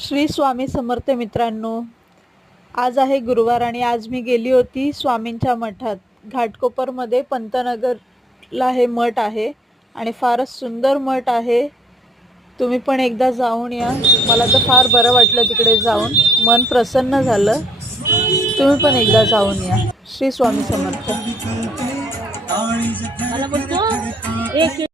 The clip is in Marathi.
श्री स्वामी समर्थ मित्रांनो, आज आहे गुरुवार आणि आज मी गेली होती स्वामींच्या मठात. घाटकोपरमध्ये पंतनगरला हे मठ आहे आणि फारच सुंदर मठ आहे. तुम्ही पण एकदा जाऊन या. मला तर फार बरं वाटलं तिकडे जाऊन, मन प्रसन्न झालं. तुम्ही पण एकदा जाऊन या. श्री स्वामी समर्थ. मला बोलतो एक